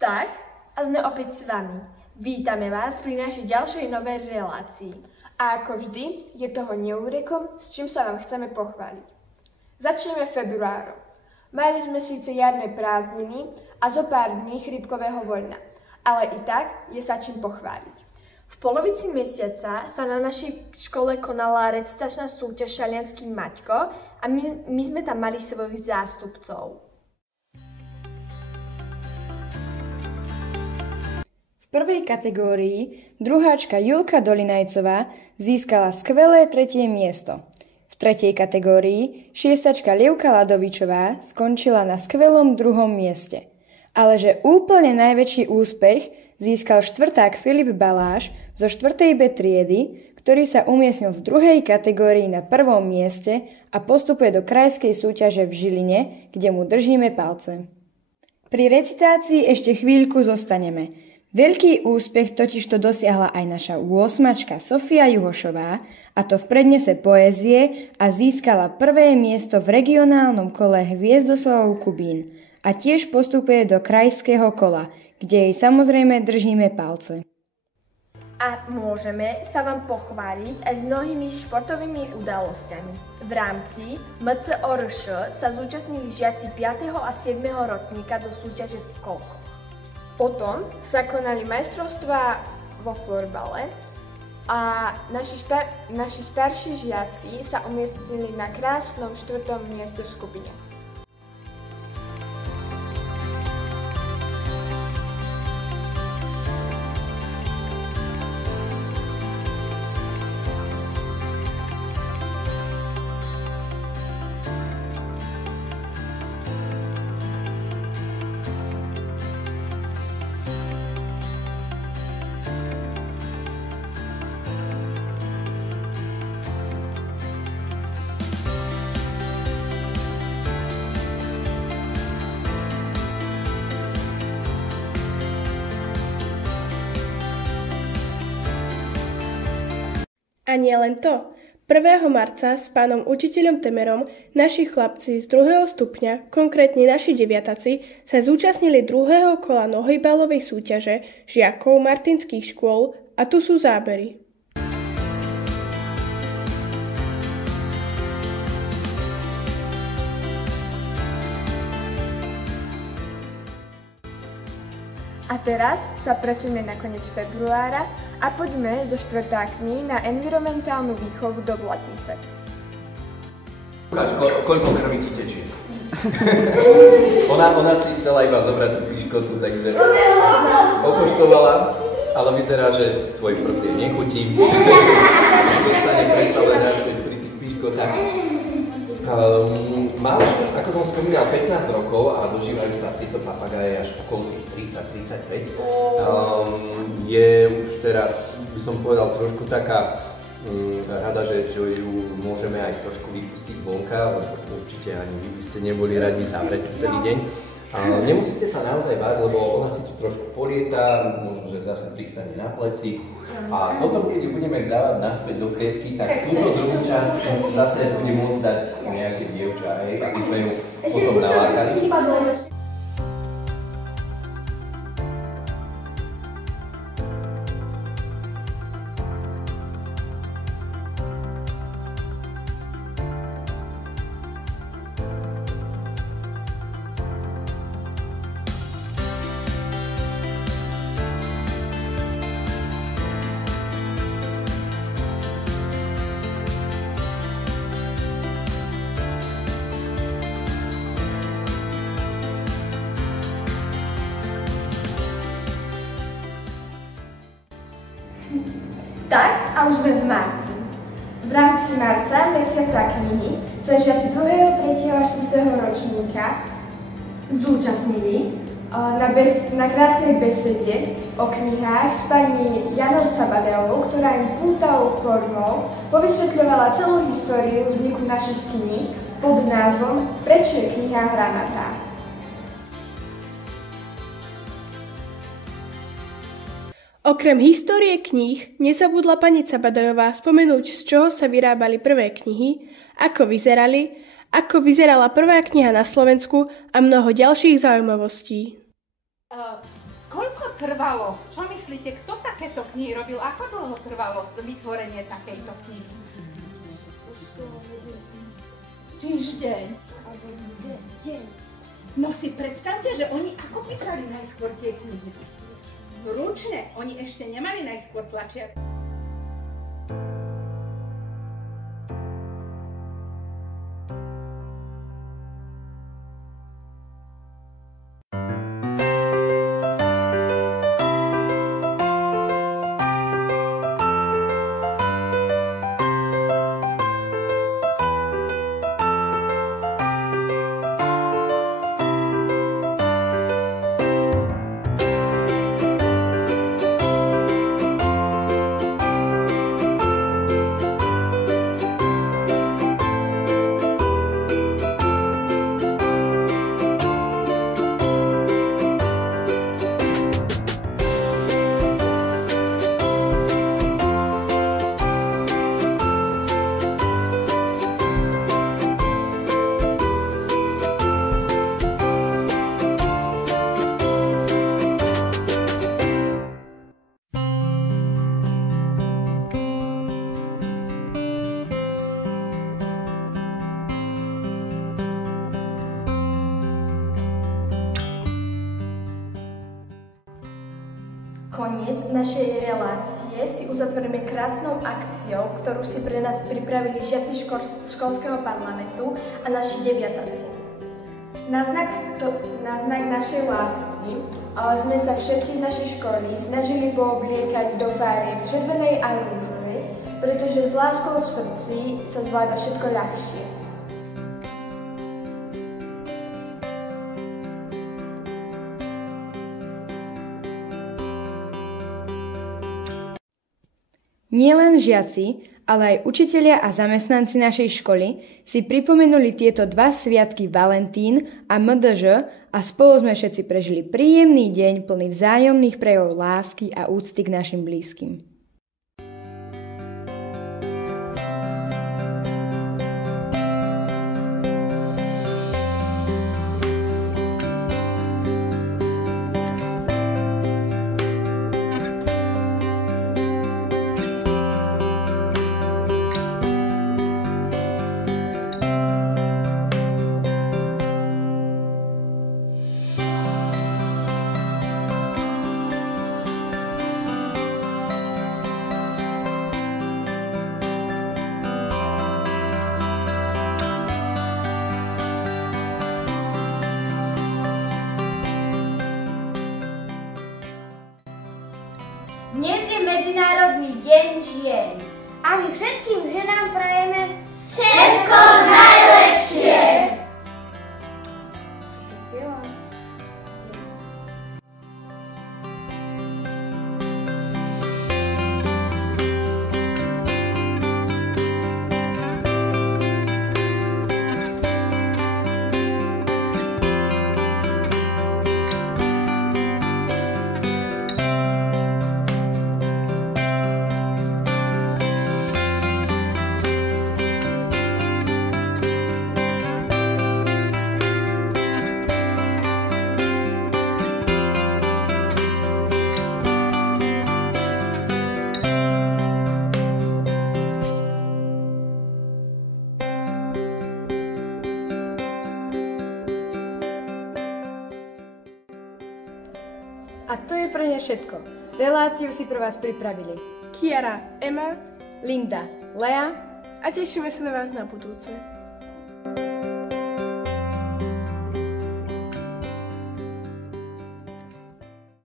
Tak, a sme opäť s vami. Vítame vás pri našej ďalšej novej relácii. A ako vždy, je toho neúrekom, s čím sa vám chceme pochváliť. Začneme februárom. Mali sme síce jarné prázdniny a zo pár dní chrípkového voľna, ale i tak je sa čím pochváliť. V polovici mesiaca sa na našej škole konala recitačná súťaž Šaliansky Maťko a my sme tam mali svojich zástupcov. V prvej kategórii druháčka Julka Dolinajcová získala skvelé 3. miesto. V tretej kategórii šiestačka Lievka Ladovičová skončila na skvelom 2. mieste. Ale že úplne najväčší úspech získal štvrták Filip Baláš zo 4. B triedy, ktorý sa umiestnil v druhej kategórii na 1. mieste a postupuje do krajskej súťaže v Žiline, kde mu držíme palce. Pri recitácii ešte chvíľku zostaneme. Veľký úspech totižto dosiahla aj naša 8. Sofia Juhošová, a to v prednese poézie, a získala 1. miesto v regionálnom kole Hviezdoslavov Kubín a tiež postupuje do krajského kola, kde jej samozrejme držíme palce. A môžeme sa vám pochváliť aj s mnohými športovými udalosťami. V rámci MCORŠ sa zúčastnili žiaci 5. a 7. ročníka do súťaže v kolkoch. Potom sa konali majstrovstvá vo florbale a naši starší žiaci sa umiestnili na krásnom 4. mieste v skupine. A nie len to. 1. marca s pánom učiteľom Temerom naši chlapci z 2. stupňa, konkrétne naši deviataci, sa zúčastnili 2. kola nohojbalovej súťaže žiakov martinských škôl a tu sú zábery. A teraz sa presunieme na koniec februára a poďme so štvrtákmi na environmentálnu výchovu do Blatnice. Lukáš, koľko krvi ti tečie? ona si chcela iba zobrať tú piškotu, takže okoštovala, ale vyzerá, že tvoj prst jej nechutí. Zostane predsa len naspäť pri tých piškotách. Máš, ako som spomínal, 15 rokov a dožívajú sa tieto papagáje až okolo tých 30-35. Je už teraz, by som povedal, trošku taká rada, že ju môžeme aj trošku vypustiť vonka, lebo určite ani vy by ste neboli radi zavretí celý deň. Nemusíte sa naozaj báť, lebo ona si tu trošku polieta, možno, že zase pristane na pleci. A potom, keď ju budeme dávať naspäť do klietky, tak túto druhú časť zase bude môcť dať nejaké dievča, aby sme ju potom nalákali. Tak, a už sme v marci. V rámci marca, mesiaca knihy, sa žiaci 2., 3. a 4. ročníka zúčastnili na krásnej besede o knihách s pani Janou Cabadejovou, ktorá im pútavou formou povysvetľovala celú históriu vzniku našich kníh pod názvom Prečo je kniha hranatá. Okrem histórie kníh nezabudla pani Cabadejová spomenúť, z čoho sa vyrábali prvé knihy, ako vyzerali, ako vyzerala prvá kniha na Slovensku a mnoho ďalších zaujímavostí. trvalo? Čo myslíte, kto takéto knihy robil? Ako dlho trvalo vytvorenie takejto knihy? Týždeň. Deň. No si predstavte, že oni ako písali najskôr tie knihy? Ručne. Oni ešte nemali najskôr tlačiare. Koniec našej relácie si uzatvoríme krásnou akciou, ktorú si pre nás pripravili žiaci školského parlamentu a naši deviatáci. Na znak našej lásky sme sa všetci z našej školy snažili poobliekať do farieb červenej a rúžovej, pretože s láskou v srdci sa zvláda všetko ľahšie. Nielen žiaci, ale aj učitelia a zamestnanci našej školy si pripomenuli tieto dva sviatky Valentín a MDŽ a spolu sme všetci prežili príjemný deň plný vzájomných prejavov lásky a úcty k našim blízkym. Dnes je Medzinárodný deň žien. A my všetkým ženám prajeme všetko najlepšie! A to je pre ne všetko. Reláciu si pre vás pripravili Kiara, Ema Linda, Lea a tešíme sa na vás na budúce.